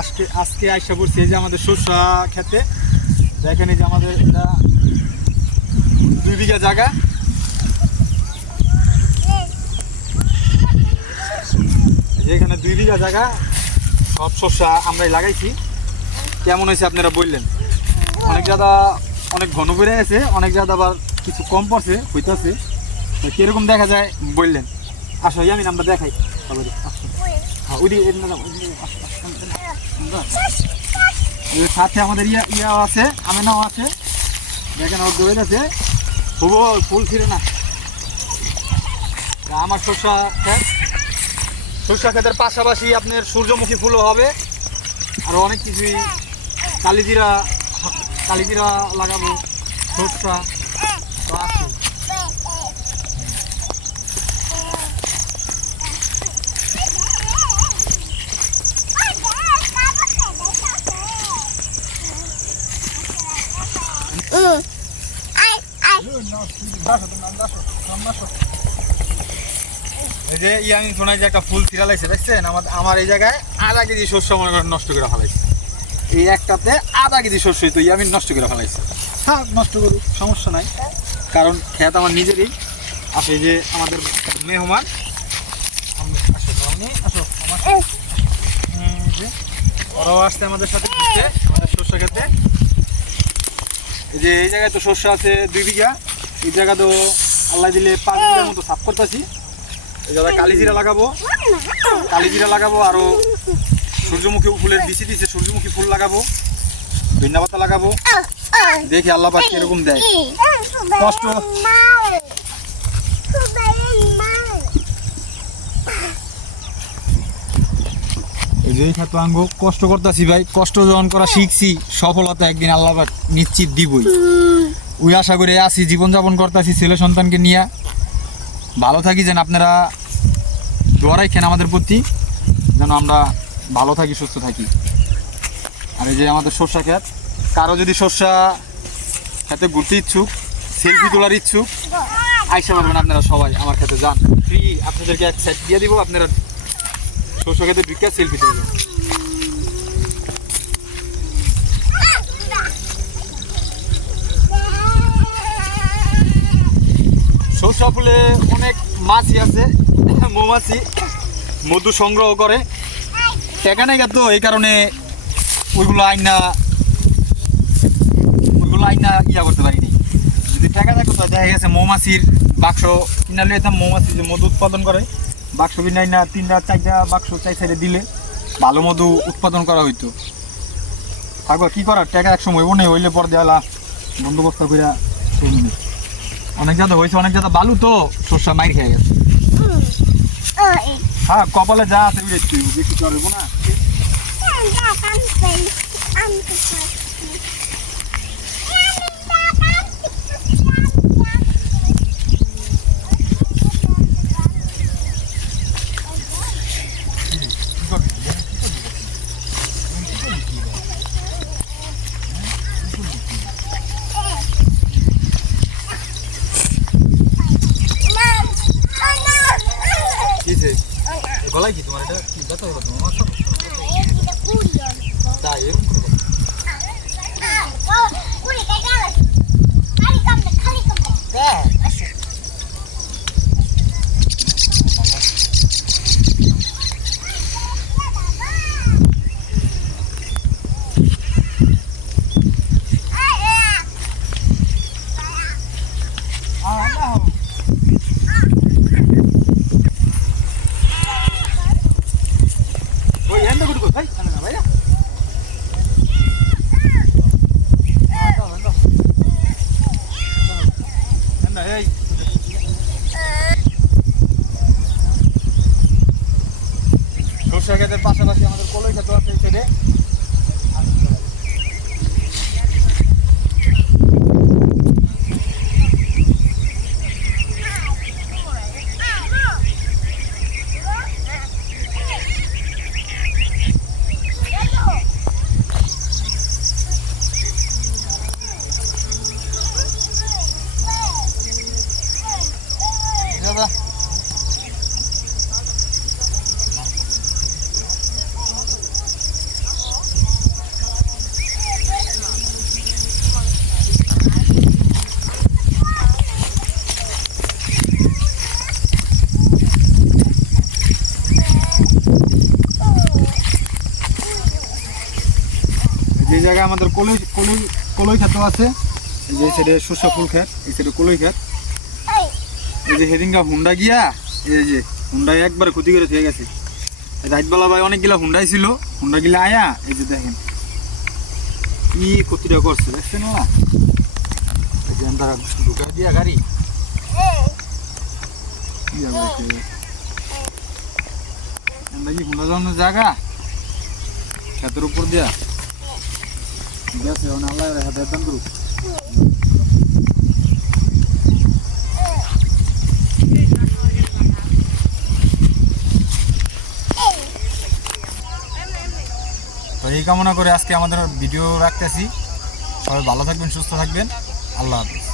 আজকে যে আমাদের যে আমাদের দুই বিঘা জায়গা। দুই বিঘা জায়গা, সব শস্যা আমরাই লাগাইছি। কেমন হয়েছে আপনারা বললেন? অনেক জায়গা অনেক ঘন করে আছে অনেক জায়গা আবার কিছু কম পড়ছে, হইতেছে। কীরকম দেখা যায় বললেন? আসো আমি নাম্বার দেখাই। সবাই হ্যাঁ সাথে আমাদের ইয়া ইয়া আছে আমেনাও আছে দেখেন ওর দৌড় আছে হবু ফুল ছিল না আমার শসা ক্ষেত শসা ক্ষেতের পাশাপাশি আপনার সূর্যমুখী ফুলও হবে আর অনেক কিছুই কালিজিরা কালিজিরা লাগাবো শসা এই যে ইয়ামিন সোনাই যে একটা ফুল ছিড়ালাইছে, দেখছেন? আমার আমার এই জায়গায় আধা কেজি শস্য মনে করেন নষ্ট করে ফেলাইছে। এই একটাতে আধা কেজি শস্যই তো ইয়ামিন নষ্ট করে ফেলাইছে। হ্যাঁ নষ্ট করুক, সমস্যা নাই। কারণ খেত আমার নিজেরই। আসে, এই যে আমাদের মেহমান। আম- ওরাও আসছে আমাদের সাথে আমাদের শস্য খেতে। এই যে এই জায়গায় তো শস্য আছে দুই বিঘা। এই জায়গা তো আল্লাহ দিলে পাঁচ বিঘার মতো সাফ করতেছি। এই জায়গায় কালিজিরা লাগাবো। কালিজিরা লাগাবো আরও সূর্যমুখী ফুলের বিচি দিছে, সূর্যমুখী ফুল লাগাবো। ধন্যা পাতা লাগাবো। দেখি আল্লাহ পাক কীরকম দেয়। কষ্ট। এই আঙ্গ কষ্ট করতেছি ভাই। কষ্ট যখন করা শিখছি, সফলতা একদিন আল্লাহ নিশ্চিত দিবই। ওই আশা করে আসি জীবনযাপন করতেছি ছেলে সন্তানকে নিয়ে। ভালো থাকি যেন আপনারা দোয়া রাখেন আমাদের প্রতি, যেন আমরা ভালো থাকি, সুস্থ থাকি। আর এই যে আমাদের সর্ষা ক্ষেত, কারও যদি সর্ষা খেতে ঘুরতে ইচ্ছুক সেলফি তোলার ইচ্ছুক, আইসা পারবেন আপনারা সবাই আমার খেতে, যান। ফ্রি আপনাদেরকে এক সেট দিয়ে দিব, আপনারা সর্ষা খেতে ঢুকে সেলফি তুলবেন। ফুলে অনেক মাছি আছে, মৌমাছি, মধু সংগ্রহ করে। টাকা নাই তো এই কারণে ওইগুলো আইনা ওইগুলো আইনা ইয়া করতে পারিনি। যদি টাকা থাকতো তো দেখা গেছে মৌমাছির বাক্স কিনা লিয়েতাম মৌমাছি যে মধু উৎপাদন করে, বাক্স কিনা আইনা তিনটা, চারটা বাক্স চাই সাইডে দিলে ভালো মধু উৎপাদন করা হইতো। থাকব কি করার? টাকা এক সময় নেই, হইলে পর দেওয়ালা বন্দোবস্ত করে অনেক জায়গা হয়েছে, অনেক জায়গা বালু তো সরষা মাইর খেয়ে গেছে। হ্যাঁ কপালে যা আছে দেখছি বেশি চলবো না। গলায় কি তোমার এটা কি ব্যথা হলো তোমার? তাই এরকম করে বলো। হ্যাঁ ওই এন্ড গুড ভাই না না ভাইয়া এই ক্ষেতের পাশাপাশি আমাদের কলই ক্ষেত আছে এই দাদা যে জায়গায় আমাদের কলই কলই কলই ক্ষেত আছে। এই যে সাইডে শস্য ফুল ক্ষেত, এই সাইডে কলই ক্ষেত। এই যে হেদিনকা হুন্ডা গিয়া, এই যে হুন্ডাই একবার ক্ষতি করে থেকে গেছে। রাতবেলা ভাই অনেকগুলা হুন্ডাই ছিল হুন্ডা গিলা আয়া, এই যে দেখেন। কি ক্ষতিটা করছে, দেখছেন না? দিয়া গাড়ি। হুন্ডা যাওয়ানোর জায়গা? ক্ষেতের উপর দিয়া। তো এই কামনা করে আজকে আমাদের ভিডিও রাখতেছি। সবাই ভালো থাকবেন, সুস্থ থাকবেন। আল্লাহ হাফিজ।